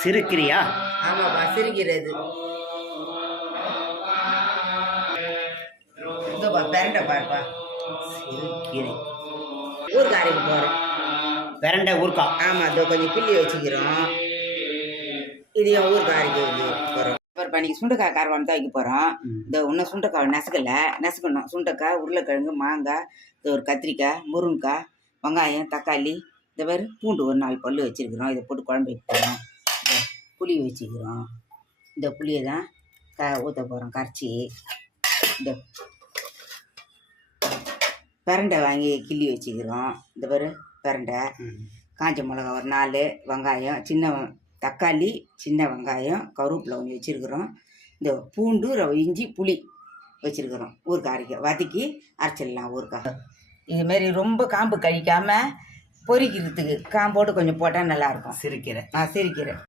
சிறுக்கிறியா? ஆமாப்பா, சிறுக்கிறது. இதோப்பா பெரண்டை பாருப்பா. சிறுக்கீரை. ஊர்காரைக்கு போகிறோம். பிரண்டை ஊர்க்கா. ஆமாம், இதோ கொஞ்சம் கிள்ளி வச்சுக்கிறோம். இதையும் ஊர்காரைக்கு போகிறோம். அப்புறம் இன்னைக்கு சுண்டைக்காய் காரவான் தான் வைக்க போகிறோம். இந்த இன்னும் சுண்டைக்காய் நெசுக்கணும். சுண்டைக்காய், உருளைக்கிழங்கு, மாங்காய், இது ஒரு கத்திரிக்காய், முருங்கைக்காய், வெங்காயம், தக்காளி, இந்த மாதிரி பூண்டு ஒரு 4 பல் வச்சுருக்கிறோம். இதை போட்டு குழம்பு வைக்க போகிறோம். புளி வச்சுக்கிறோம். இந்த புளியை தான் ஊற்ற போகிறோம் கரைச்சி. இந்த பிரண்டை வாங்கி கிள்ளி வச்சுக்கிறோம். இந்த பேர் பிரண்டை, காஞ்ச மிளகா ஒரு 4, வெங்காயம், தக்காளி, சின்ன வெங்காயம், கருவேப்பிலை கொஞ்சம் வச்சுருக்குறோம். இந்த பூண்டு, இஞ்சி, புளி வச்சுருக்குறோம். ஊறுகாய்க்கு வதக்கி அரைச்சிடலாம் ஊறுகாய். இதுமாரி ரொம்ப காம்பு கழிக்காமல் பொரிக்கிறதுக்கு காம்போடு கொஞ்சம் போட்டால் நல்லாயிருக்கும். சிறுக்கீரை. சிறுக்கீரை.